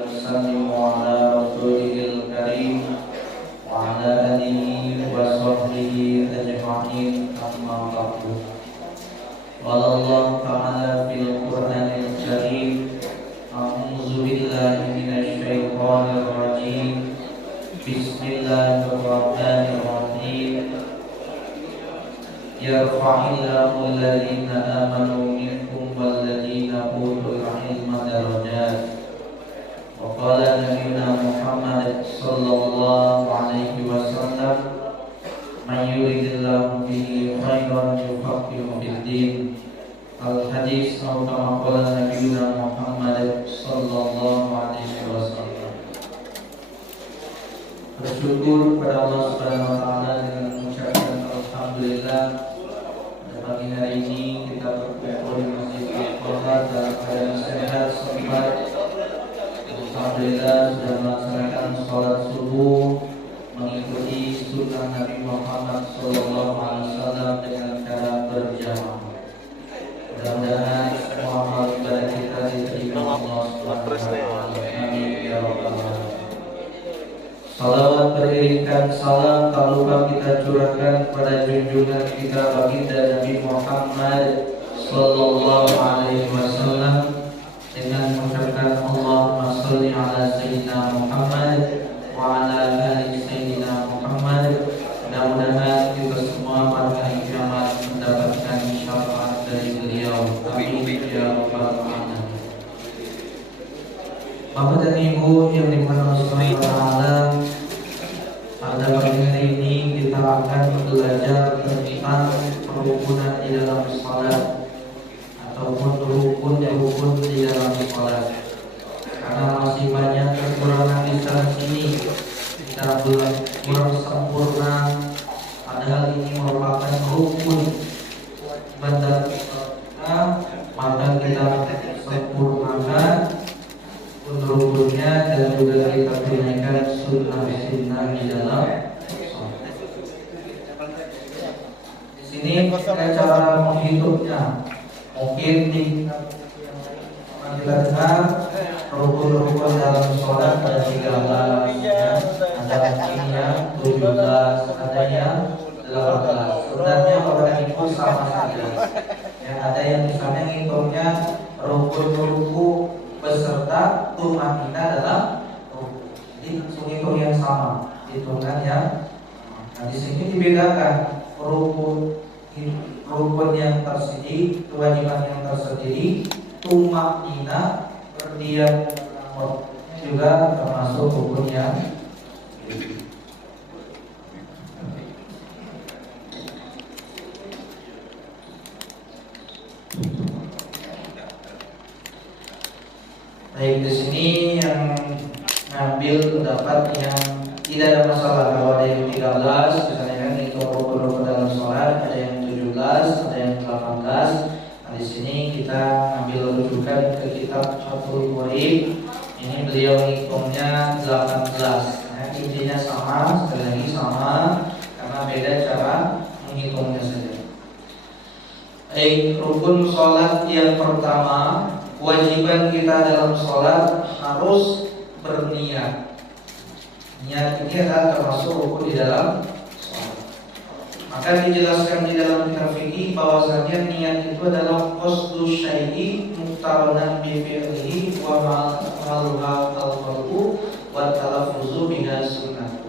وسلم على رسوله الكريم وعلى آله وصحبه أجمعين أما بعد. قال الله تعالى في القرآن الكريم: أعوذ بالله من الشيطان الرجيم. بسم الله الرحمن الرحيم. يرفع الله الذين آمنوا منكم والذين أوتوا العلم درجات. وقال نبينا محمد صلى الله عليه وسلم: من يريد الله به خيرا يفقهه في الدين. Al-hadis atau kama qala nabiyuna Muhammad sallallahu alaihi wasallam. Bersyukur kepada Allah Subhanahu wa taala dengan mengucapkan alhamdulillah. Pada pagi hari ini kita berkumpul di Masjid Al-Qur'an dalam keadaan sehat sempat. Alhamdulillah sudah melaksanakan sholat subuh mengikuti sunnah Nabi Muhammad sallallahu alaihi wasallam dengan cara berjamaah. Mudah-mudahan semua amal ibadah kita diterima Allah Subhanahu wa taala. Amin ya rabbal alamin. Salawat beriringkan salam tak lupa kita curahkan kepada junjungan kita baginda Nabi Muhammad sallallahu alaihi wasallam dengan mengucapkan Allahumma shalli ala sayyidina Muhammad wa ala ali sayyidina Muhammad. Mudah-mudahan kita semua pada hari kiamat mendapatkan syafaat dari beliau. Amin ya rabbal alamin. Bapak dan Ibu yang dimuliakan Allah Subhanahu wa taala, pada pagi hari ini kita akan belajar tentang kerukunan di dalam salat ataupun rukun di dalam salat. Karena masih banyak kekurangan di sana sini, kita belum kurang sempurna. Padahal ini merupakan rukun ibadah kita, maka kita sempurnakan rukunnya dan juga kita tunaikan sunnah-sunnah di dalam sholat. Di sini cara menghitungnya mungkin kita dengar rukun-rukun dalam sholat ada 13 ya, ada mungkin yang 17, ada yang 18. Sebenarnya pada itu sama saja. Yang ada yang misalnya ngitungnya rukun-rukun beserta tumanina dalam rukun. Jadi hitung yang sama, hitungan yang. Nah di sini dibedakan rukun yang tersendiri, kewajiban yang tersendiri, tumanina berdiam juga termasuk rukun yang. Baik, di sini yang ngambil pendapat yang tidak ada masalah kalau ada yang 13, misalnya kan itu rukun-rukun dalam sholat, ada yang 17, ada yang 18. Nah, di sini kita ambil rujukan ke kitab Fathul Qorib. Ini beliau ngitungnya 18. Nah, intinya sama, sekali lagi sama, karena beda cara menghitungnya saja. Baik, rukun sholat yang pertama, kewajiban kita dalam sholat harus berniat. Niat ini adalah termasuk rukun di dalam sholat. Maka dijelaskan di dalam kitab fikih bahwasanya niat itu adalah qasdu syai'i muqtaranan bi fi'lihi wa ma'aluha al-qalbu wa talaffuzu biha sunnah.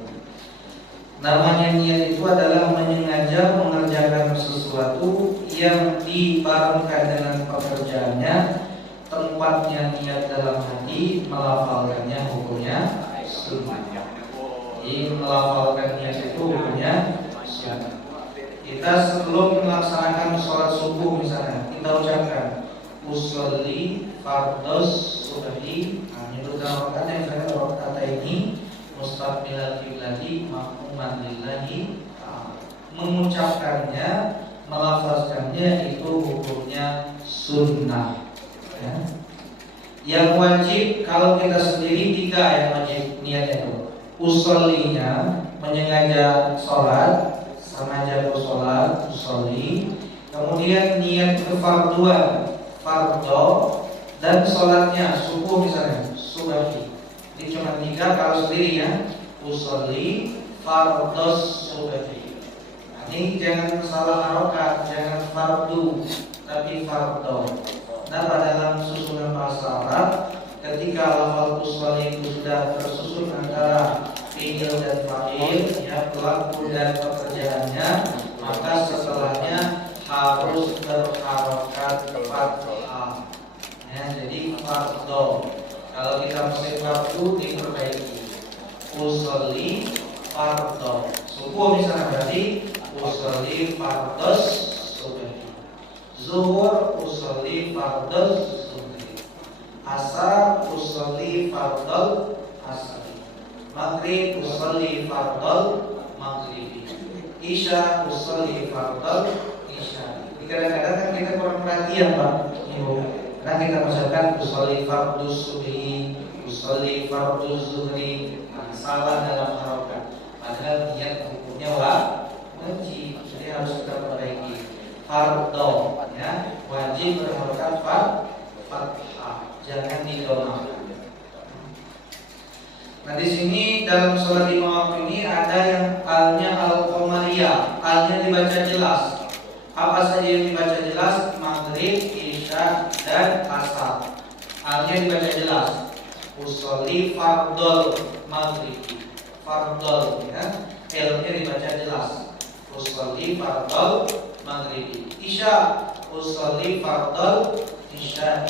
Namanya niat itu adalah menyengaja mengerjakan sesuatu yang dibarengkan dengan pekerjaannya. Tempatnya niat dalam hati, melafalkannya hukumnya sunnah. Jadi melafalkan niat itu hukumnya sunnah. Kita sebelum melaksanakan sholat subuh misalnya, kita ucapkan usolli fardhos subhi. Nah, menyebutkan rakaatnya misalnya rakaat ini mustaqbilal qiblati ma'muman lillahi. Mengucapkannya, melafazkannya itu hukumnya sunnah. Ya. Yang wajib kalau kita sendiri 3 yang wajib niatnya itu. Usollinya menyengaja sholat, sengaja bersolat, usolli. Kemudian niat kefarduan, fardho, dan sholatnya subuh misalnya, subahi. ketiga kalau sendiri ya, usolli fardhos subhi. Ini jangan salah harokat, jangan fardu, tapi fardho. Nah, dalam susunan bahasa Arab, ketika lafal usolli itu sudah tersusun antara fi'il dan fa'il, ya, pelaku dan pekerjaannya, maka setelahnya harus berharokat fathah. Ya, jadi fardho. Kalau kita pakai fardu diperbaiki. Usolli fardho subuh misalnya, berarti usolli fardhos subhi. Zuhur usolli fardhos zuhri. Asar usolli fardhol asri. Maghrib usolli fardhol maghribi. Isya usolli fardhol isya. Kadang-kadang kan kita kurang perhatian Pak Ibu. Karena kita bacakan usolli fardhos subhi, usolli fardhos zuhri. Salah dalam harokat. Padahal niat hukumnya wajib, jadi harus kita perbaiki. Fardho, ya, wajib berharokat fathah, jangan didomahkan. Nah di sini dalam sholat lima waktu ini ada yang alnya al-qamariyah, alnya dibaca jelas. Apa saja yang dibaca jelas? Maghrib, isya, dan asar. Alnya dibaca jelas. Usolli fardhol maghribi, fardhol, ya, L-nya dibaca jelas. Usolli fardhol maghribi. Isya usolli fardhol isya.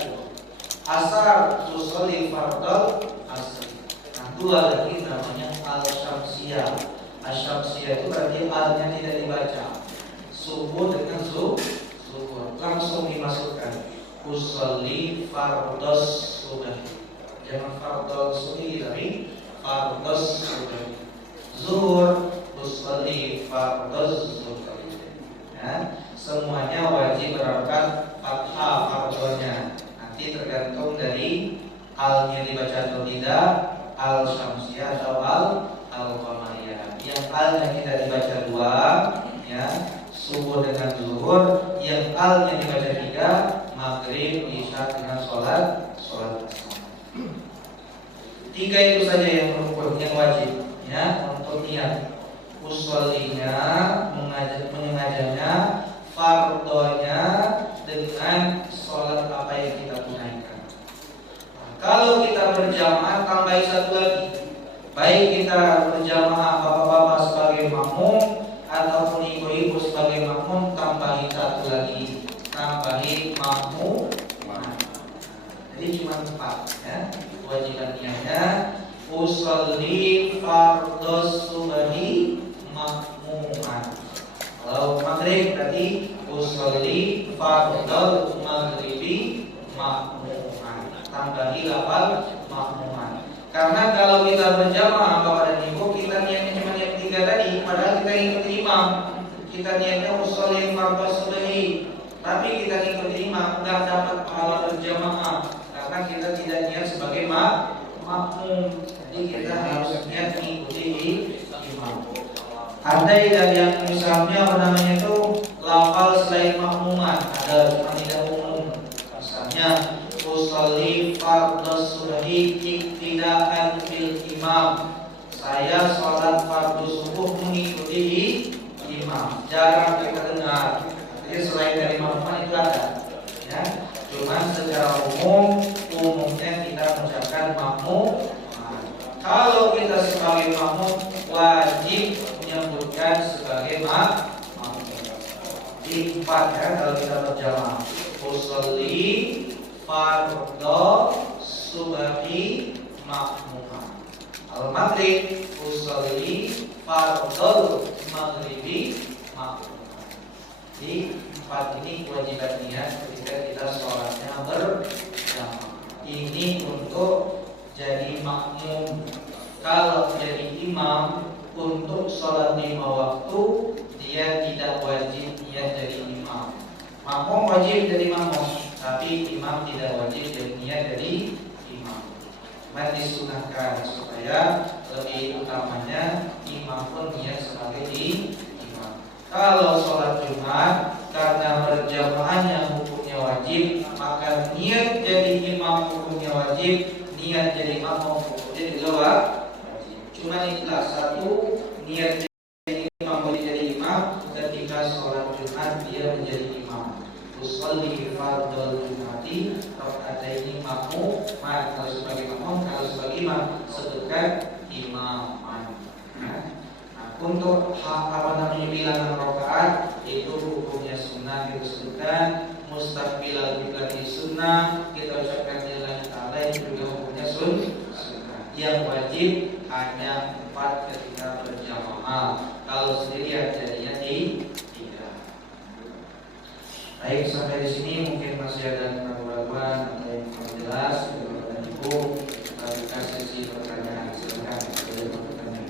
Asar usolli fardhol asri. Nah, dua lagi namanya al-syamsiyah. Al-syamsiyah itu berarti al-nya tidak dibaca. Subuh dengan zuhur langsung dimasukkan. Usolli fardhos subhi. Jangan fardhol subhi, tapi fardhos subhi. Zuhur usolli fardhos zuhri. Ya, semuanya wajib berharokat fathah fardhonya. Nanti tergantung dari alnya dibaca atau tidak, al syamsiyah atau al qamariyah. Yang alnya tidak dibaca dua, ya, subuh dengan zuhur. Yang alnya dibaca tiga, maghrib, isya dengan sholat asar. Tiga itu saja yang rukun, yang wajib, ya, untuk niat. Usollinya, mengajanya, fardhonya dengan sholat apa yang kita tunaikan. Nah, kalau kita berjamaah tambahi satu lagi. Baik kita berjamaah bapak-bapak sebagai makmum ataupun ibu-ibu sebagai makmum, tambahi satu lagi, tambahi makmum. Jadi cuma 4, ya. Kewajiban niatnya usolli fardhos subhi makmuman. Kalau maghrib berarti usolli fardhol maghribi makmuman. Tambahi lafal makmuman. Karena kalau kita berjamaah bapak dan ibu, kita niatnya cuma yang 3 tadi, padahal kita ikuti imam. Kita niatnya usolli fardhos subhi, tapi kita ikuti imam, nggak dapat pahala berjamaah. Karena kita tidak niat sebagai makmum, jadi kita harus niat mengikuti imam. Ada yang misalnya apa namanya itu lafal selain makmuman, ada cuma tidak umum. Misalnya usolli fardhos subhi iktidaan bil imam. Saya sholat fardu subuh mengikuti imam. Jarang kita dengar. Jadi selain dari makmuman itu ada, ya. Cuman secara umumnya kita mengucapkan makmum. Kalau kita sebagai makmum wajib menyebutkan sebagai makmum. Di 4, ya, kalau kita berjamaah. Usolli fardho subhi makmuman. Kalau maghrib usolli fardhol maghribi makmuman. Di 4 ini kewajiban niat ketika kita sholatnya berjamaah. Ini untuk jadi makmum. Kalau jadi imam untuk sholat 5 waktu, dia tidak wajib niat jadi imam. Makmum wajib jadi makmum, tapi imam tidak wajib jadi niat jadi imam. Cuma disunahkan supaya lebih utamanya imam pun niat sebagai imam. Kalau sholat Jumat karena berjamaahnya hukumnya wajib, maka niat jadi imam hukumnya wajib, niat jadi makmum hukumnya itu juga wajib. Cuma ikhlas satu niat imam boleh jadi imam ketika sholat Jumat dia menjadi imam. Usolli fardhal Jumati rakaataini makmum, kalau sebagai makmum, kalau sebagai imam sebutkan imaman. Nah, untuk bilangan rakaat itu hukumnya sunnah kita sebutkan, mustaqbilal qiblat sunnah kita ucapkan lillahi ta'ala itu juga hukumnya sunnah. Yang wajib hanya 4 ketika berjamaah. Kalau sendirian jadinya 3. Baik, sampai di sini mungkin masih ada keraguan atau yang kurang jelas. Bapak Ibu, kita buka sesi pertanyaan. Silakan boleh bertanya.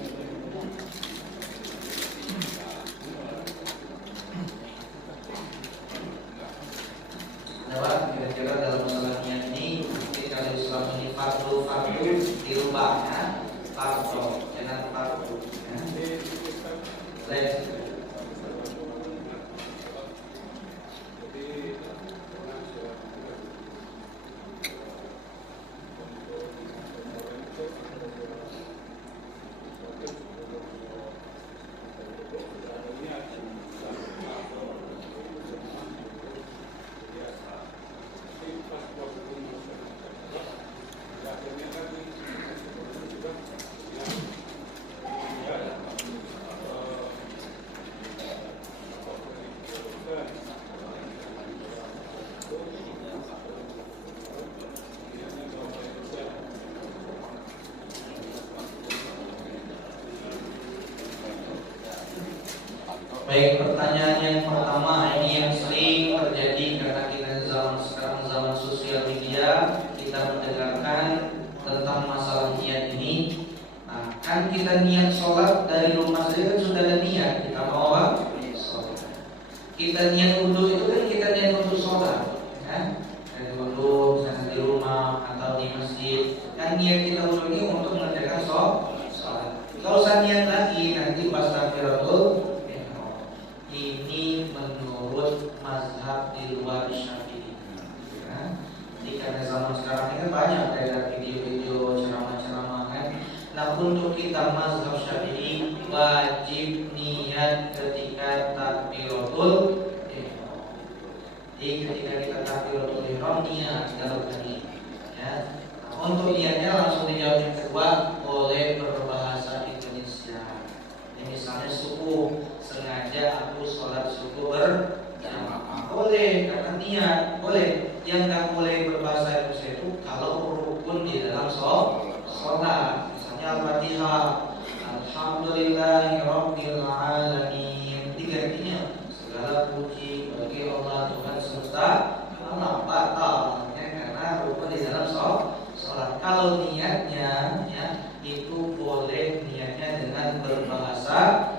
Nah, kira-kira dalam masalah niat ini, kalau Islam ini fardu dirubah ya, fardu jangan fardu. Baik, pertanyaan yang pertama ini yang sering terjadi karena kita zaman sekarang zaman sosial media, kita mendengarkan tentang masalah niat ini. Nah, kan kita niat sholat dari rumah saja kan sudah ada niat kita mau apa? Sholat. Kita niat wudhu itu kan kita niat untuk sholat, kan? Dari wudhu misalnya di rumah atau di masjid, kan niat kita wudhu ini untuk mengerjakan sholat. Kalau saya niat lagi nanti pas takbiratul ini menurut mazhab di luar Syafi'i. Ya. Jadi karena zaman sekarang ini kan banyak kayak video-video ceramah-ceramah kan. Nah, untuk kita mazhab Syafi'i wajib niat ketika takbiratul ihram. Jadi ketika kita takbiratul ihram niat dalam hati. Ya. Nah, untuk niatnya langsung dijawab yang kedua, boleh berbahasa Indonesia. Ini misalnya subuh, sengaja aku sholat subuh berjamaah, boleh karena niat, boleh. Yang nggak boleh berbahasa Indonesia itu kalau rukun di dalam sholat, misalnya Al-Fatihah, Alhamdulillahirabbil alamin, digantinya segala puji bagi Allah Tuhan semesta alam, batal karena rukun di dalam sholat. Kalau niatnya ya itu boleh niatnya dengan berbahasa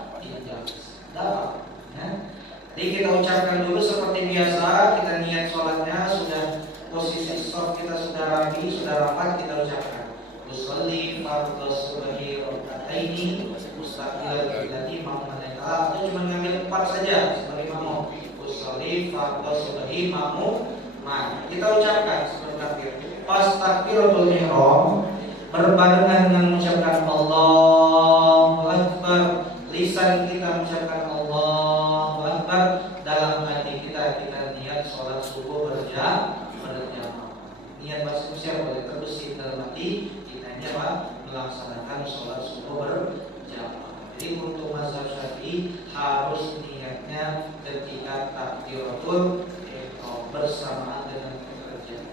dapat, ya. Jadi kita ucapkan dulu seperti biasa, kita niat sholatnya sudah posisi soft kita sudah rapi, sudah rapat, kita ucapkan usolli fardhu subhi rakaataini mustaqbilal qiblati makmuman. Atau cuma ngambil 4 saja sebagai makmum. Usolli fardhu subhi makmuman. Kita ucapkan seperti takbir. Pas takbiratul ihram berbarengan dengan mengucapkan Allahu Akbar, lisan kita mengucapkan Allahu Akbar, dalam hati kita niat sholat subuh berjamaah. Niat bahasa Indonesia boleh terbesit dalam hati kita melaksanakan sholat subuh berjamaah. Jadi untuk mazhab Syafi'i harus niatnya ketika takbiratul ihram bersamaan dengan pekerjaannya.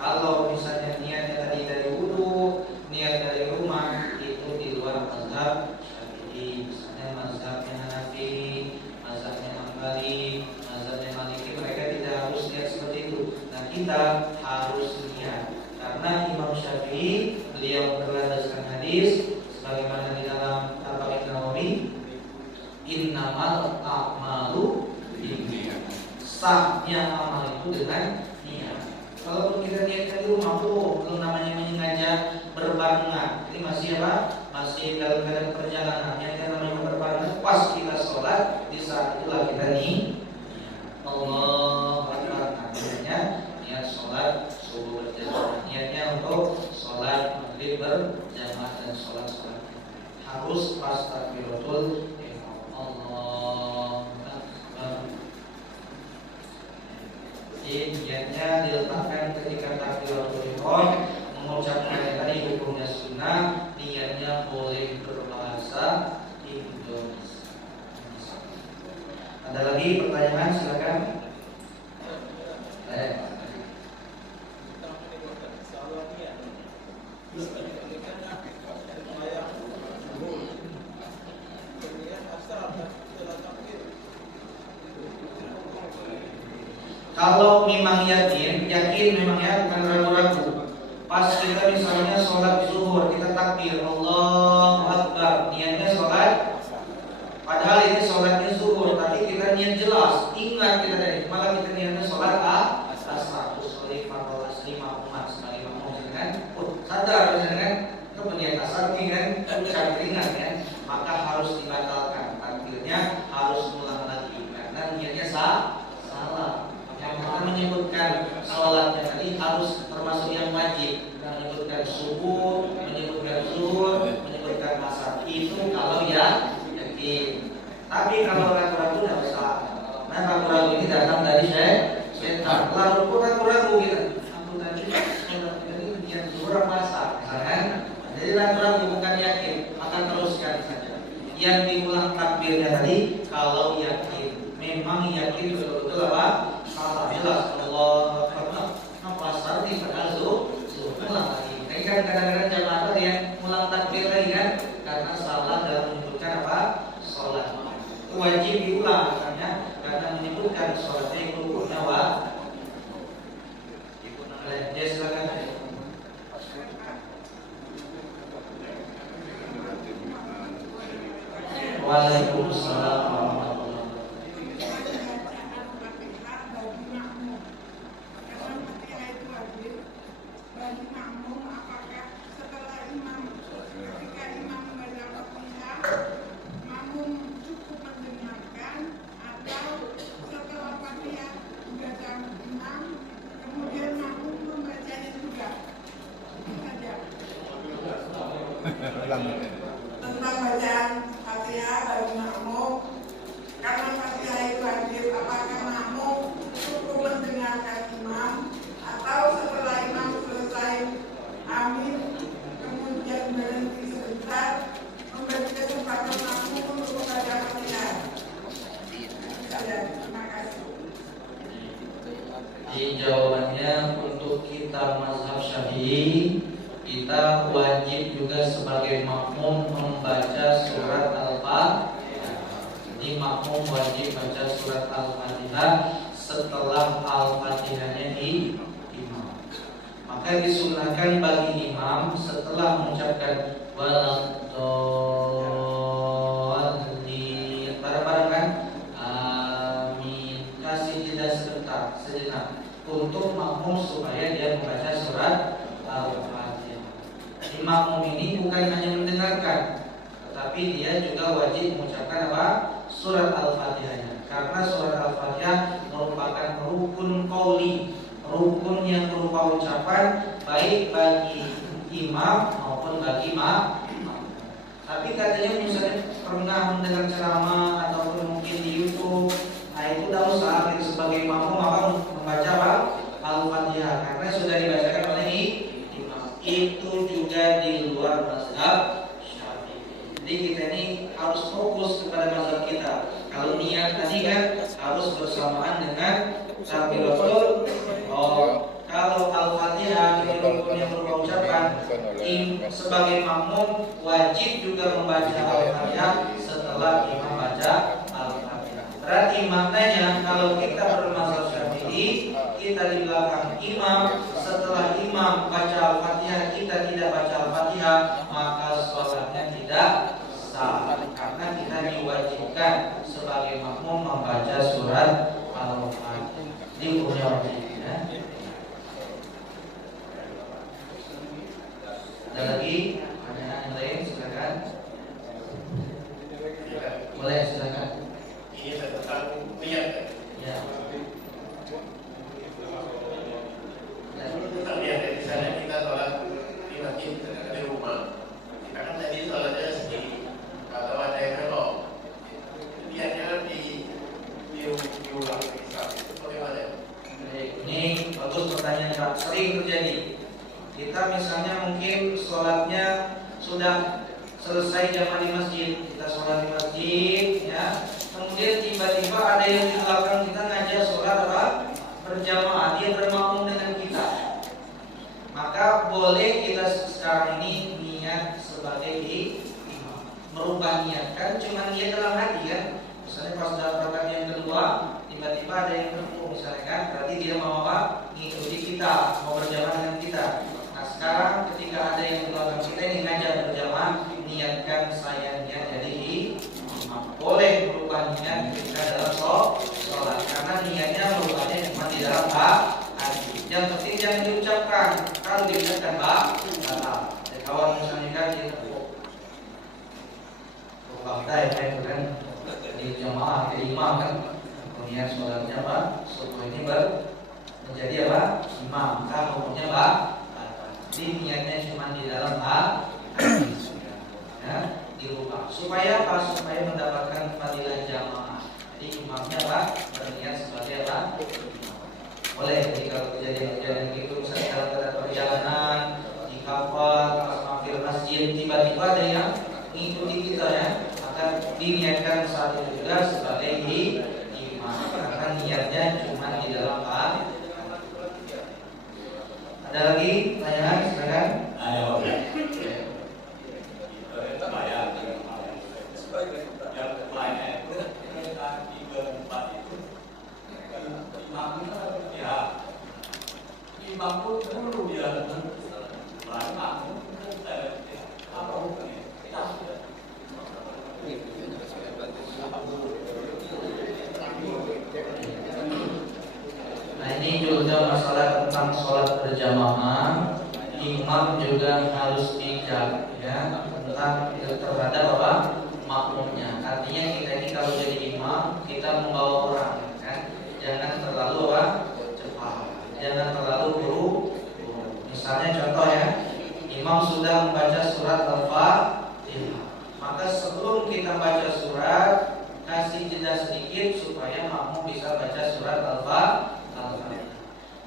Kalau misalnya niatnya tadi dari wudhu, niat dari rumah, itu di luar mazhab. Misalnya mazhabnya Hanafi, mazhabnya Hambali, mazhabnya Maliki, mereka tidak harus niat seperti itu. Nah, kita harus niat karena Imam Syafi'i beliau berlandaskan hadis sebagaimana di dalam Arba'in Nawawi, innamal a'malu binniyat. Sahnya amal itu dengan niat. Kalau kita niatkan di rumah tuh belum namanya menyengaja berbarengan. Ini masih apa? Masih dalam keadaan perjalanan. Yang namanya berbarengan pas kita sholat, di saat itulah kita Allah Akbar. Artinya niat sholat subuh berjamaah. Niatnya untuk sholat maghrib berjamaah dan sholat harus pas takbiratul ihram. Allah Akbar. Niatnya diletakkan ketika takbiratul ihram, mengucapkan tadi hukumnya sunnah, niatnya boleh berbahasa Indonesia. Ada lagi pertanyaan, silakan. Kalau memang yakin memang ya, bukan ragu-ragu. Pas kita misalnya sholat zuhur, kita takbir Allahu Akbar, niatnya sholat, padahal ini sholatnya zuhur, tapi kita niat jelas, ingat kita tadi, malah kita niatnya sholat asar, sholat fardu asli makmum sebagai makmum, kan? Sadar kan? Itu niat asar kan? Ucap ringan kan? Maka harus dibatalkan, takbirnya harus ulang lagi, karena niatnya salah. Yang kita menyebutkan sholatnya tadi harus termasuk yang wajib, menyebutkan subuh, menyebutkan zuhur, menyebutkan asar, itu kalau ya yakin. Tapi kalau ragu-ragu tidak usah. Nah, ragu-ragu ini datang dari setan. Lalu pun ragu-ragu gitu. Aku tadi sholat ini yang zuhur apa asar, misalkan. Jadi ragu-ragu bukan yakin, akan teruskan saja. Yang diulang takbirnya tadi kalau yakin, memang yakin betul-betul apa? Salah jelas Allah Akbar. Apa asar di padahal zuhur ulang lagi. Ini kan kadang-kadang jamaah tadi yang ulang takbir lagi kan, karena salah dalam menyebutkan apa? Sholat. Wajib diulang karena menyebutkan sholatnya itu hukumnya ya, silakan. Waalaikumsalam warahmatullahi tentang bacaan Fatihah bagi makmum. Karena Fatihah itu wajib, apakah makmum cukup mendengarkan imam atau setelah imam selesai amin kemudian berhenti sebentar memberi kesempatan makmum untuk membaca Fatihah? Terima kasih. Jawabannya untuk kita mazhab Syafi'i, kita wajib juga sebagai makmum membaca surat Al-Fatihah. Jadi makmum wajib baca surat Al-Fatihah setelah Al-Fatihahnya di imam. Maka disunahkan bagi imam setelah mengucapkan waladhdallin, bareng-bareng kan? Amin. Kasih jeda sejenak untuk makmum supaya dia membaca surat Al-Fatihah. Makmum ini bukan hanya mendengarkan, tetapi dia juga wajib mengucapkan apa? Surat Al-Fatihahnya. Karena surat Al-Fatihah merupakan rukun qauli, rukun yang berupa ucapan baik bagi imam maupun bagi makmum. Tapi katanya misalnya pernah mendengar ceramah ataupun mungkin di YouTube, nah itu tidak usah kita sebagai makmum membaca Al-Fatihah karena sudah dibacakan oleh itu juga di luar mazhab Syafi'i. Jadi kita ini harus fokus kepada mazhab kita. Kalau niat tadi kan harus bersamaan dengan takbiratul ihram. Kalau Al-Fatihah itu rukun yang berupa ucapan, sebagai makmum wajib juga membaca Al-Fatihah setelah imam baca Al-Fatihah. Berarti maknanya kalau kita bermazhab Syafi'i, kita di belakang imam, setelah imam baca Al-Fatihah kita tidak baca Al-Fatihah, maka sholatnya tidak sah. Karena kita diwajibkan sebagai makmum membaca surat Al-Fatihah. Di hukumnya wajib ya. Ada lagi pertanyaan yang lain, silakan. Boleh, silakan. Ini tentang niat. Ya. Tentang niat di sana kita sholat di masjid. misalnya mungkin sholatnya sudah selesai jamaah di masjid, kita sholat di masjid, ya. Kemudian tiba-tiba ada yang di belakang kita ngajak sholat apa? Berjamaah, dia bermakmum dengan kita. Maka boleh kita sekarang ini niat sebagai imam, merubah niat, kan cuma niat dalam hati kan. Misalnya pas dalam rakaat yang kedua, tiba-tiba ada yang bertemu misalnya kan, berarti dia mau apa? Ngikuti kita, mau berjamaah dengan kita. Nah sekarang ketika ada yang di belakang kita ini ngajak berjamaah, niatkan saya niat jadi imam. Boleh merubah niat ketika dalam sholat, karena niatnya merubahnya cuma di dalam hati. Yang penting jangan diucapkan. Kalau diucapkan batal. Kawan misalnya kan dia fakta ya itu kan di jamaah jadi imam kan, kemudian sholatnya apa? Subuh ini menjadi apa? Imam. Maka hukumnya batal. Jadi niatnya cuma di dalam hati. Ya, dirubah supaya apa? Supaya mendapatkan fadilah jamaah. Jadi imamnya apa? Berniat sebagai apa? Boleh. Jadi kalau kejadian-kejadian itu misalnya dalam perjalanan di kapal, pas mampir masjid, tiba-tiba ada yang mengikuti kita ya, maka diniatkan saat itu juga sebagai imam karena niatnya cuma di dalam hati. Ada lagi pertanyaan? Silakan. Imam itu dulu dia banyak apa hukumnya? Nah ini juga masalah tentang sholat berjamaah. Imam juga harus bijak ya tentang terhadap apa? Makmumnya. Artinya kita ini kalau jadi imam kita membawa orang kan, jangan terlalu apa? Jangan terlalu buru-buru. Misalnya contoh ya, imam sudah membaca surat Al-Fatihah, maka sebelum kita baca surat, kasih jeda sedikit supaya makmum bisa baca surat Al-Fatihah.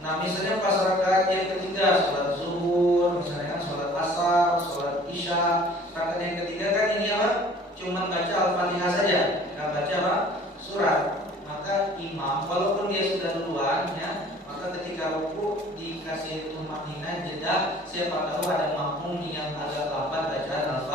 Nah misalnya pas rakaat yang ketiga, sholat zuhur, misalnya kan sholat asar, sholat isya, rakaat yang ketiga kan ini apa? Cuma baca Al-Fatihah saja, nggak baca apa? Surat. Maka imam walaupun dia sudah duluan ya, ketika ruku dikasih tumakninah jeda, siapa tahu ada makmum yang agak lambat bacaan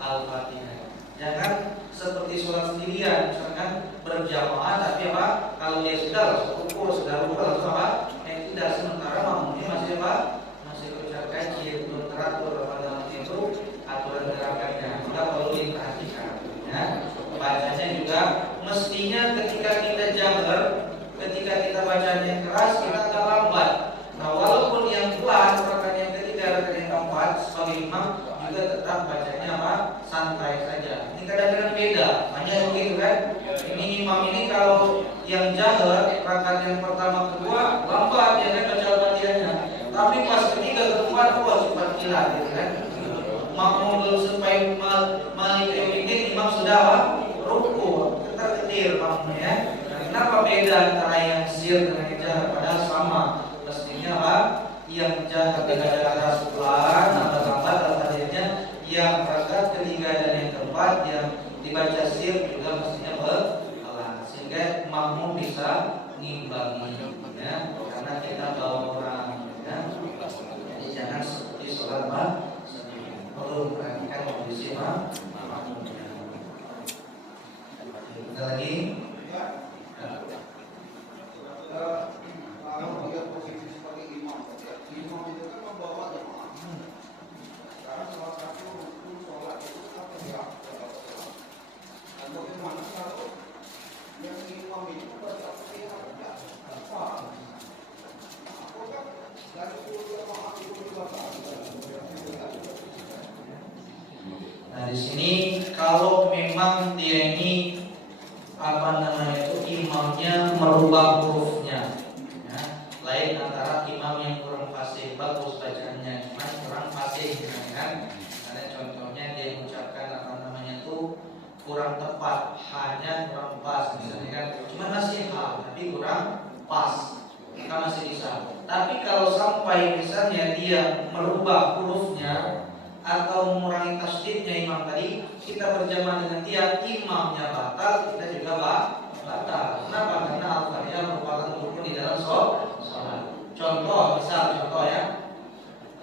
Al-Fatihah. Jangan seperti sholat sendirian, misalkan berjamaah tapi apa? Kalau dia sudah ruku langsung apa? Tidak, sementara makmumnya masih apa? Masih ucap kaji, belum teratur apa dalam itu aturan gerakannya. Maka perlu diperhatikan. Ya. Bacanya juga mestinya ketika kita jahar, ketika kita bacanya keras, kita agak lambat. Nah, walaupun yang pelan, rakaat yang ketiga, rakaat yang keempat, sebagai imam juga tetap bacanya apa? Santai saja. Ini kadang-kadang beda, hanya begitu kan? Ini imam ini kalau yang jahar, rakaat yang pertama kedua lambat ya kan baca Al-Fatihahnya. Tapi pas ketiga keempat, wah cepat kilat gitu kan? Makmum belum sampai malik ini, imam sudah apa? Ruku, ketir makmumnya ya. Kenapa beda antara yang sir dengan yang jahar? Padahal sama. Mestinya apa? Yang jahar dengan rakaat pelan, lambat Al-Fatihahnya. Yang rakaat ketiga dan yang keempat yang dibaca sir juga mestinya pelan, sehingga makmum bisa ngimbangi ya. Karena kita bawa orang ya. Jadi jangan seperti sholat sendiri. Perlu perhatikan kondisi makmumnya. Ada lagi? Kalau dia posisi sebagai imam itu kan membawa jemaah. Sekarang salah satu rukun sholat itu apa ya? Dan bagaimana kalau yang imam itu baca Fatihah apa? Apakah dari seluruh jemaah itu dibaca? Nah di sini kalau memang dia ini imamnya merubah hurufnya ya. Lain antara imam yang kurang fasih, bagus bacaannya cuma kurang fasih kan. Karena contohnya dia mengucapkan kurang tepat, hanya kurang pas misalnya kan, cuma masih hal tapi kurang pas, maka masih bisa. Tapi kalau sampai misalnya dia merubah hurufnya atau mengurangi tasdidnya imam tadi, kita berjamaah dengan dia, imamnya batal, kita juga batal. Kenapa? Karena Al-Fatihah merupakan rukun di dalam sholat. Contoh, contoh ya.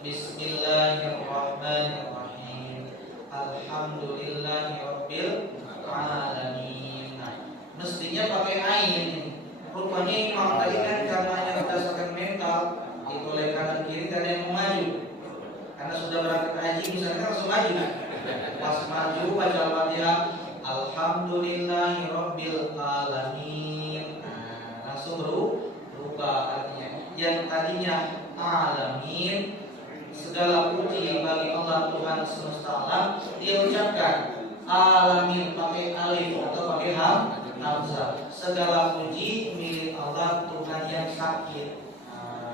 Bismillahirrahmanirrahim. Alhamdulillahirabbil alamin. Nah, mestinya pakai ain. Rupanya imam tadi kan karena hanya berdasarkan mental, itu oleh kanan kiri tidak ada yang mau maju. Karena sudah berangkat haji misalnya langsung maju. Pas maju baca Al-Fatihah, Alhamdulillahirabbil alamin. Nah, langsung berubah artinya. Yang tadinya alamin, segala puji bagi Allah Tuhan semesta alam, dia ucapkan alamin pakai alif atau pakai hamzah. Segala puji milik Allah Tuhan yang sakit.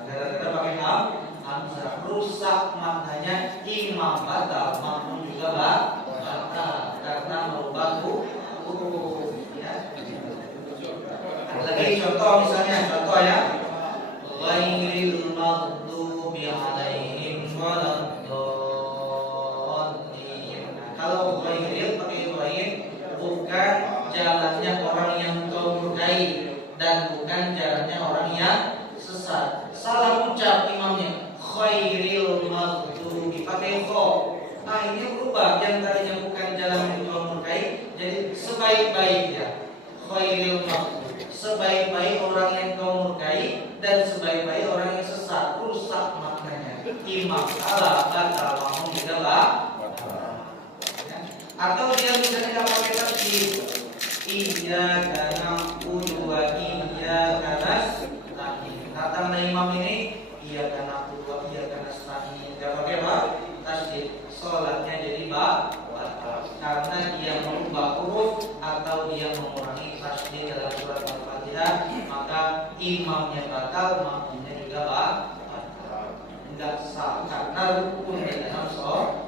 Gara-gara pakai hamzah, rusak maknanya, imam batal, makmum juga batal karena merubah hukum. Ya. Lagi contoh misalnya, contoh ya. Ghairil maghdubi alaihim waladdallin. Kalau ghairil pakai ghair, bukan jalannya orang yang kau murkai dan bukan jalannya orang yang sesat. Salah ucap imamnya, khairil maghdubi pakai kha. Nah, ini berubah, yang tadinya bukan jalan yang kau murkai jadi sebaik-baiknya. Khairil maghdubi, sebaik-baik orang yang kau murkai dan sebaik-baik orang yang sesat, rusak maknanya. Imam salah, batal, makmum juga atau dia misalnya tidak pakai tasbih, iyyaka na'budu wa iyyaka nasta'in. Datang imam ini, iyyaka na'budu wa iyyaka nasta'in, tidak pakai apa? Tasbih. Salatnya jadi batal karena dia merubah huruf atau dia mengurangi tasbih dalam surat Al-Fatihah, maka imamnya batal, makmumnya juga batal. Enggak sah karena rukun di dalam sholat.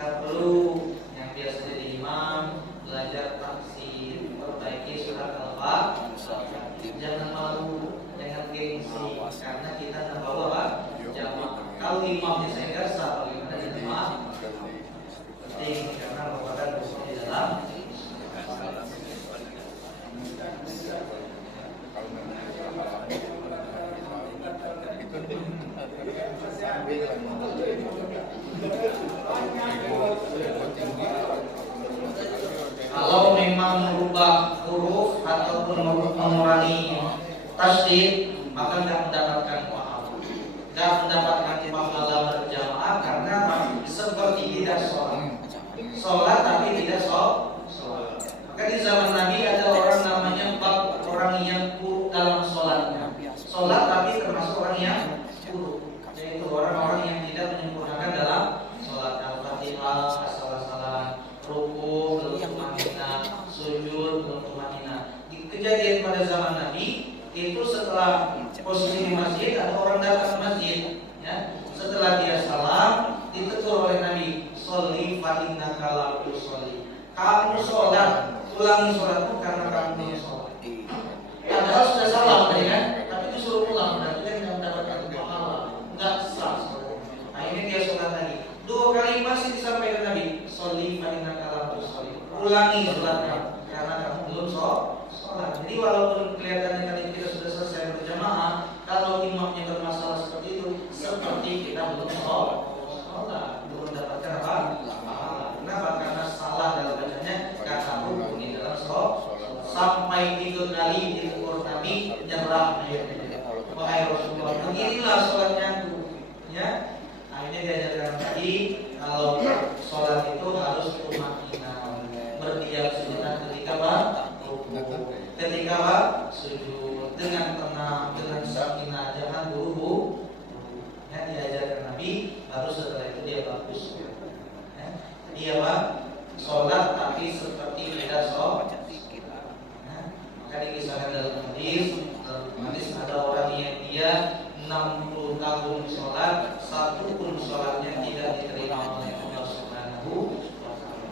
Kita perlu yang biasa jadi imam belajar tafsir, perbaiki surat Al-Fatihah. Jangan malu, jangan gengsi, karena kita membawa apa? Jamaah. Kalau imamnya saya nggak sah, bagaimana jamaah? Penting karena merupakan rukun di dalam. Kalau memang merubah huruf ataupun mengurangi tasdid, maka tidak mendapatkan pahala. Tidak mendapatkan pahala berjamaah karena seperti tidak sholat tapi tidak sholat. Maka di zaman Nabi ada orang namanya orang yang buruk dalam sholatnya. Sholat tapi termasuk orang yang buruk, yaitu orang-orang yang tidak menyempurnakan dalam sholat. Al-Fatihah salah-salah, ruku belum tumanina, sujud belum tumanina. Kejadian pada zaman Nabi itu setelah posisi di masjid, ada orang datang ke masjid, ya. Setelah dia salam, ditegur oleh Nabi, sholli fa innaka la tusolli. Kamu sholat, ulangi sholatmu karena kamu belum sholat. Padahal sudah salam tadi kan, tapi disuruh ulang, berarti dia tidak mendapatkan pahala, nggak sah. Nah ini dia sholat lagi, 2 kali masih disampaikan Nabi, sholli fa innaka la tusolli. Ulangi sholatnya karena kamu belum sholat. Jadi walaupun kelihatannya tadi kita sudah selesai berjamaah, kalau imamnya bermasalah seperti itu, seperti kita belum sholat, belum mendapatkan apa? Pahala. Kenapa? Karena salah dalam bacanya, karena rukun di dalam sholat. Sampai 3 kali ditegur Nabi, nyerah. Wahai Rasulullah, beginilah sholatnya aku, ya. Nah ini diajarkan tadi, kalau sholat itu harus tumanina, berdiam sejenak ketika sujud dengan tenang, dengan sakinah, jangan buru-buru. Ya, diajarkan Nabi, baru setelah itu dia bagus. Ya. Dia sholat tapi seperti tidak sholat. Ya. Maka dikisahkan dalam hadis ada orang yang dia 60 tahun sholat, satu pun sholatnya tidak diterima oleh Allah Subhanahu.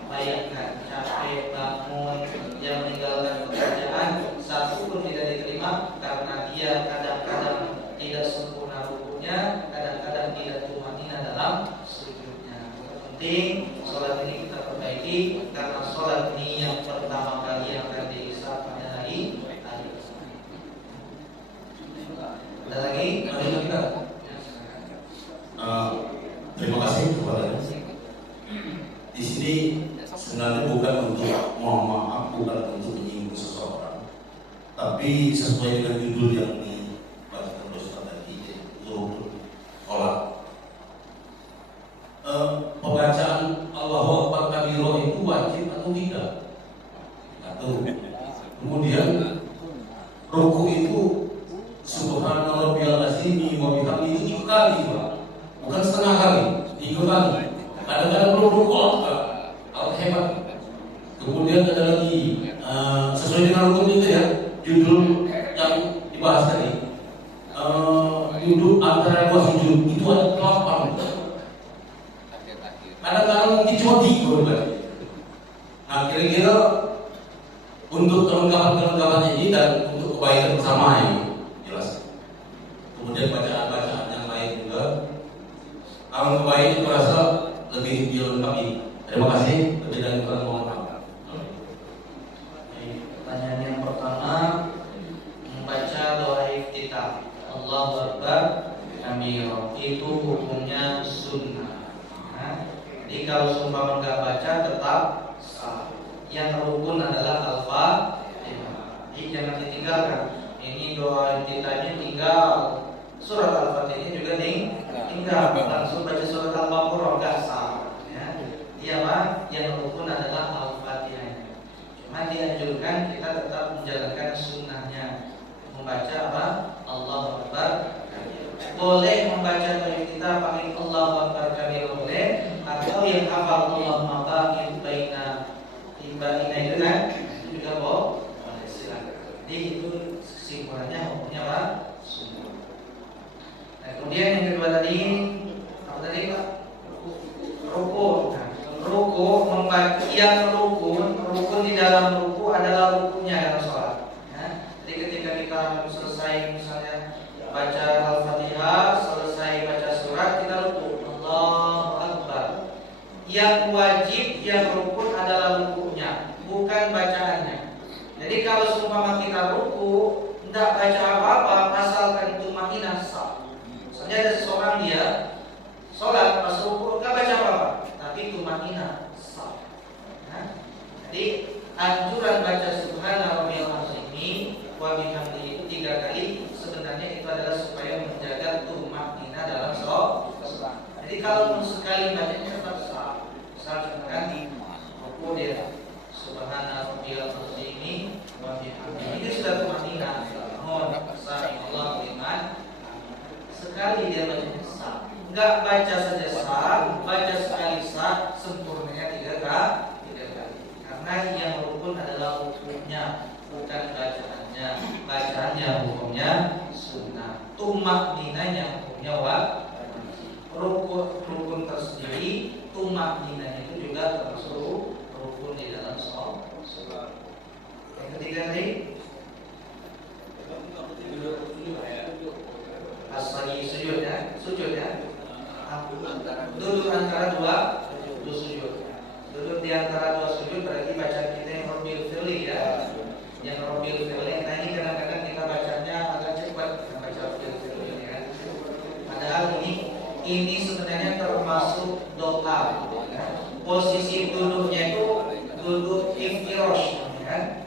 Bayangkan capek bangun, dia meninggalkan pekerjaan, satu pun tidak diterima karena dia kadang-kadang tidak penting sholat ini kita perbaiki karena sholat ini yang pertama kali yang akan dihisab pada hari ada lagi? Ada kita. Terima kasih kepada di sini sebenarnya bukan untuk mohon maaf, bukan untuk menyinggung seseorang, tapi sesuai dengan judul yang dibacakan Ustaz tadi, rukun sholat. Pembacaan Allahu Akbar kabiro itu wajib atau tidak? Atau kemudian ruku itu Subhana rabbiyal azim wa bihamdihi 3 kali, Pak. Bukan setengah kali, 3 kali. Kadang-kadang belum ruku alat hebat. Kemudian ada lagi sesuai dengan rukun itu ya, judul yang dibahas tadi. Duduk antara 2 sujud itu ada 8. Kadang-kadang mungkin cuma 3 berarti. Nah, kira-kira untuk kelengkapan ini dan untuk kebaikan bersama ini jelas. Kemudian bacaan-bacaan yang lain juga. Amal kebaikan itu rasa lebih dilengkapi. Terima kasih. Lebih dan kurang mohon maaf. Pertanyaan yang pertama, membaca doa iftitah Allahu Akbar kabiro itu hukumnya sunnah. Jadi kalau seumpama nggak baca tetap sah. Yang rukun adalah al-fatihah. Jadi jangan ditinggalkan. Ini doa iftitahnya tinggal, surat al-fatihah juga tinggal. Langsung baca surat al-baqarah nggak sah. Iya Pak, yang rukun adalah al-fatihah. Cuma dianjurkan kita tetap menjalankan sunnahnya, membaca apa? Allahu Akbar. Boleh membaca doa kita pakai Allahu Akbar kabir boleh, atau yang hafal Allahumma ba'id baina itu kan itu juga boleh, silakan. Jadi itu kesimpulannya hukumnya apa? Sunnah. Nah, kemudian yang kedua tadi apa tadi Pak? Ruku. Nah, ruku membaca yang rukun di dalam ruku adalah rukunnya dalam sholat. Jadi ketika kita selesai misalnya baca Al-Fatihah, selesai baca surat, kita ruku. Allahu Akbar. Yang wajib, yang rukun adalah rukunya, bukan bacaannya. Jadi kalau seumpama kita ruku, tidak baca apa-apa, asalkan tumainah sah. Misalnya ada seseorang dia sholat pas ruku, nggak baca apa-apa, tapi tumainah sah. Jadi anjuran baca Subhana rabbiyal azim wa bihamdihi itu 3 kali sebenarnya itu adalah supaya menjaga tumainah dalam sholat. Jadi kalau sekali bacanya tetap sah. Misal contohkan di ruku dia Subhana rabbiyal azim wa bihamdihi ini sudah tumainah. Mohon sami Allahu liman. Sekali dia bacanya sah. Enggak baca saja sah, baca sekali sah, sempurnanya 3 kali. Karena yang rukun adalah hukumnya, bukan bacaannya. Bacaannya hukumnya sunnah. Tumakninanya hukumnya wajib. Rukun tersendiri, tumakninanya itu juga termasuk rukun di dalam sholat. Yang ketiga tadi pas lagi sujud ya, duduk antara 2 sujud. Duduk di antara 2 sujud berarti bacaan kita yang Rabbil Firli ya. Yang Rabbil Firli. Nah ini kadang-kadang kita bacanya agak cepat, kita baca Rabbil Firli ya. Padahal ini sebenarnya termasuk doa. Posisi duduknya itu duduk iftirash ya.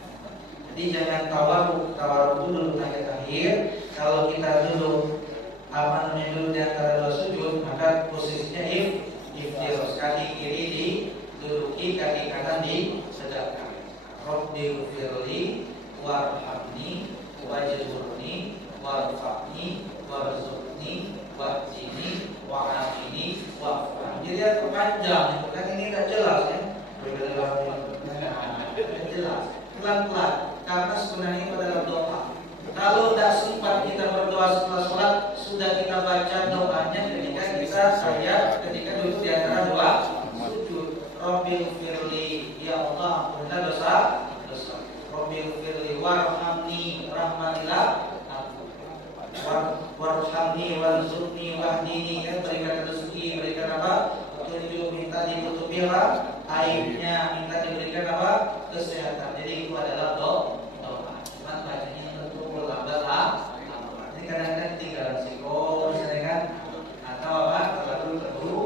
Jadi jangan tawarruk itu duduk akhir. Kalau kita duduk duduk di antara 2 sujud, maka posisinya iftirash. Kaki kiri diduduki, kaki kanan ditegakkan. Rabbil firli warhamni wajburni warfa'ni warzuqni wahdini wa'afini wa'afani. Jadi panjang itu kan, ini tidak jelas ya. Tidak jelas. Pelan-pelan, karena sebenarnya itu adalah doa. Kalau tidak sempat kita berdoa setelah sholat, sudah kita baca doanya ketika duduk di antara 2 sujud. Rabbil firli, ya Allah ampunilah dosa. Rabbil firli warhamni, rahmatilah aku. Warhamni warzuqni wahdini, kan berikan rezeki, berikan apa? Petunjuk, minta dipermudah menutupi apa? Aibnya, minta diberikan apa? Kesehatan. Jadi itu adalah doa. Cuma bacanya betul lambat lah. Ini kadang-kadang tinggal risiko, misalnya kan, atau apa? Terlalu terburu.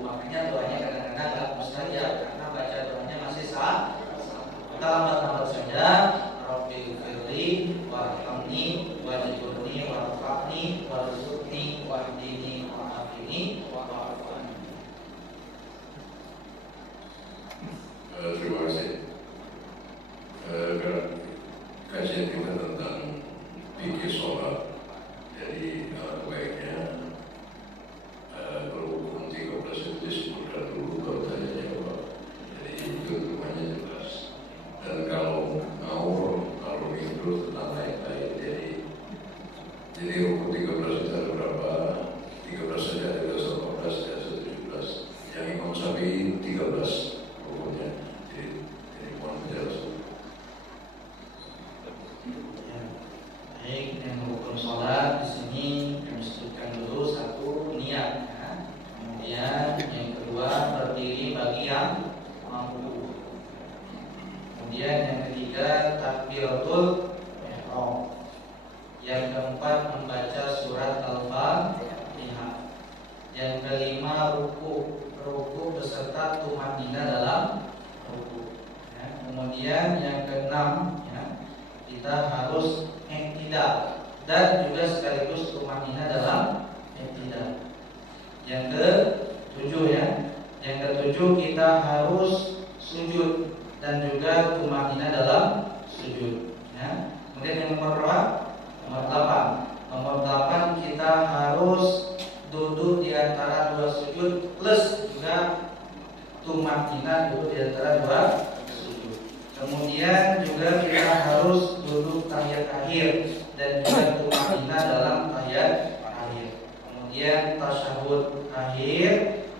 Makanya doanya kadang-kadang nggak mustajab karena baca doanya masih sah. Kita lambat-lambat saja. Rabbil firli warhamni wajburni warfa'ni warzuqni wahdini wa'afini wa'afani. Terima kasih. Kajian kita tentang fikih sholat. Jadi baiknya berhukum 13 itu disebutkan dulu baru tanya jawab. Jadi itu semuanya jelas. Dan kalau itu tentang lain-lain. Jadi hukum 13 itu ada berapa? 13 saja, ada 18, ada 17. Yang Imam Syafi'i 13 hukumnya. Jadi mohon penjelasan. Baik, yang hukum sholat di sini kami sebutkan dulu satu niat, ya. Kemudian yang kedua berdiri bagi yang mampu. Kemudian yang ketiga takbiratul ihram. Yang keempat membaca surat Al-Fatihah. Yang kelima ruku beserta tumanina dalam ruku. Ya. Kemudian yang keenam, ya, kita harus i'tidal dan juga sekaligus tumanina dalam i'tidal. Yang ketujuh, ya, yang ketujuh kita harus sujud dan juga tumanina dalam sujud. Ya. Kemudian yang nomor berapa? Nomor 8. Nomor 8 kita harus duduk di antara dua sujud plus juga tumanina duduk di antara dua sujud. Kemudian juga kita harus duduk tahiyat akhir dan juga tumanina dalam tahiyat akhir. Kemudian tasyahud akhir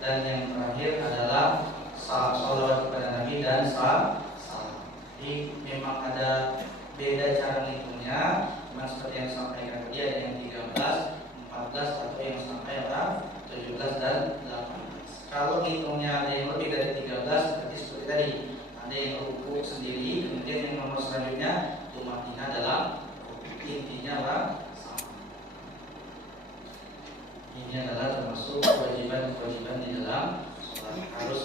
dan yang terakhir adalah sholawat kepada Nabi dan salam. Jadi memang ada beda cara menghitungnya, cuma seperti yang disampaikan tadi ada yang 13, 14 atau yang sampai apa 17 dan 18. Kalau hitungnya ada yang lebih dari 13 berarti seperti tadi ada yang ruku sendiri, kemudian yang nomor selanjutnya tumanina dalam intinya apa sama. Ini adalah termasuk kewajiban-kewajiban di dalam sholat.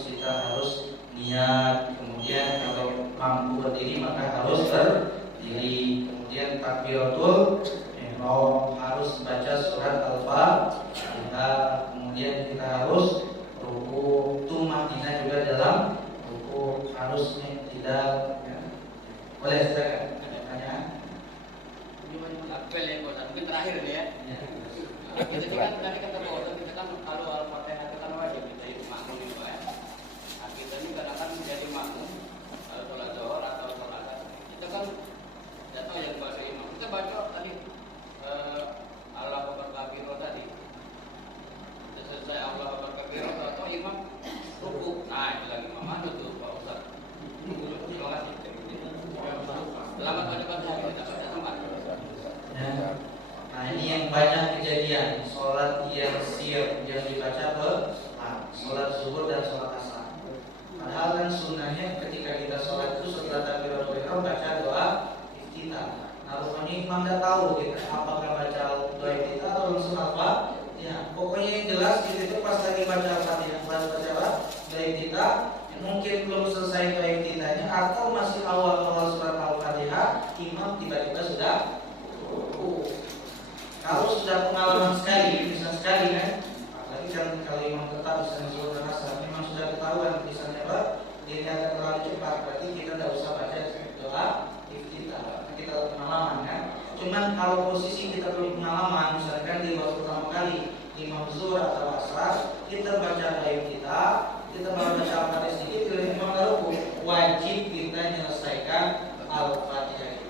Kita harus niat, kemudian kalau mampu berdiri maka harus berdiri, kemudian takbiratul ihram harus baca surat Al-Fatihah, kemudian kita harus ruku, tumanina juga dalam ruku, harus tidak, ya. Boleh silakan pertanyaan. Apel yang mungkin terakhir ini ya. Kita kan tadi kata bahwa kita kan kalau Al-Fatihah itu kan wajib kita itu makmum itu ya. Nah, kita ini kadang-kadang menjadi makmum sholat zuhur atau sholat asar. Kita kan tidak tahu yang bahasa imam. Kita baca tadi Allahu Akbar kabiro tadi. Kita selesai Allahu Akbar kabiro atau imam ruku. Nah itu lagi imam tuh Pak Ustaz. Terima kasih. Selamat pada Fatihah kita baca tempat. Ya. Nah ini yang banyak kejadian sholat yang sir yang dibaca sholat zuhur dan sholat asar. Padahal kan sunnahnya ketika kita sholat itu setelah takbiratul ihram baca doa iftitah. Nah rupanya imam tidak tahu kita apakah baca doa iftitah atau langsung apa. Ya pokoknya yang jelas itu pas lagi baca Al-Fatihah, pas baca doa iftitah, mungkin belum selesai doa iftitahnya atau masih awal-awal surat Al-Fatihah, imam tiba-tiba sudah kalau sudah pengalaman sekali, bisa sekali kan, apalagi kalau imam tetap bisa zuhur dan asar, memang sudah ketahuan misalnya apa, dia akan terlalu cepat, berarti kita tidak usah baca doa iftitah, kita pengalaman kan. Cuman kalau posisi kita belum pengalaman, misalkan di waktu pertama kali imam zuhur atau asar, kita baca doa iftitah, kita baru baca Al-Fatihah sedikit, imam ruku, wajib kita menyelesaikan Al-Fatihah.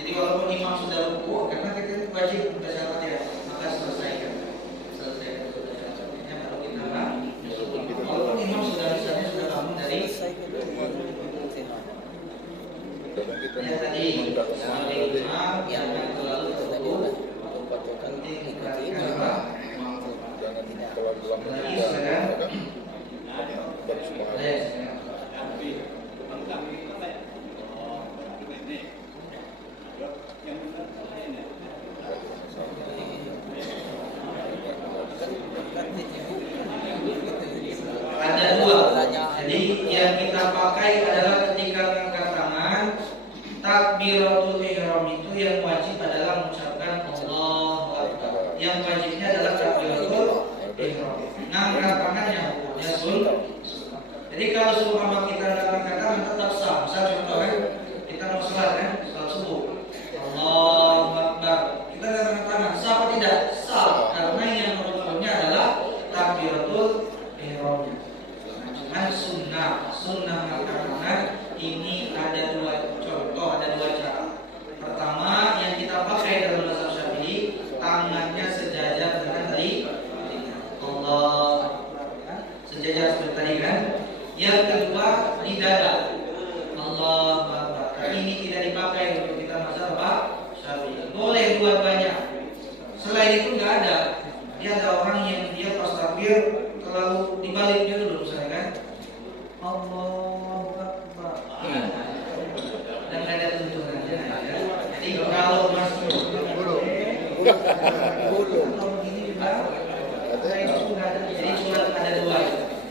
Jadi walaupun imam sudah ruku, karena kita wajib membaca Al-Fatihah, maka selesaikan dulu baca Al-Fatihahnya baru kita menyusul. Walaupun imam sudah misalnya sudah bangun dari ya tadi sebagai imam jangan terlalu ruku, penting perhatikan apa lagi silakan. pakai adalah ketika mengangkat tangan. Takbiratul ihram itu yang wajib adalah mengucapkan Allahu Akbar. Yang wajibnya adalah takbiratul ihram. Ngangkat tangan yang hukumnya sunnah. Jadi kalau seumpama kita ngangkat tangan tetap sah. Misal contoh kan, kita mau sholat kan, sholat subuh. Allahu Akbar. Kita ngangkat tangan, sah atau tidak? Sah. Karena yang rukunnya adalah takbiratul ihramnya. Cuman sunnah ngangkat tangan ini ada dua contoh, ada dua cara. Pertama yang kita pakai dalam mazhab Syafi'i, tangannya sejajar dengan telinga. Allah sejajar seperti tadi kan. Yang kedua di dada. Allah Akbar. Ini tidak dipakai untuk kita mazhab Syafi'i. Boleh dua-duanya. Selain itu nggak ada. Dia ada orang yang dia pas takbir terlalu dibaliknya dulu misalnya kan. Allahu Akbar. Dan nggak ada tuntunannya. Jadi kalau masih kalau begini juga, itu nggak ada. Jadi cuma ada dua.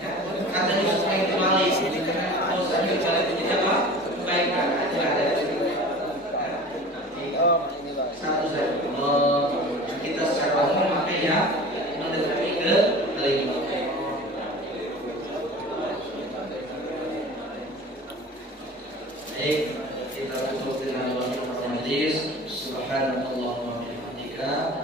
Ya. Katanya supaya dibalik. Karena kalau saya dibalik itu apa? Kebaikan. Itu ada. Satu saja. Kita secara umum pakai ya mendekati ke telinga. Baik, kita tutup dengan doa majlis. Subhanallah wa bihamdika.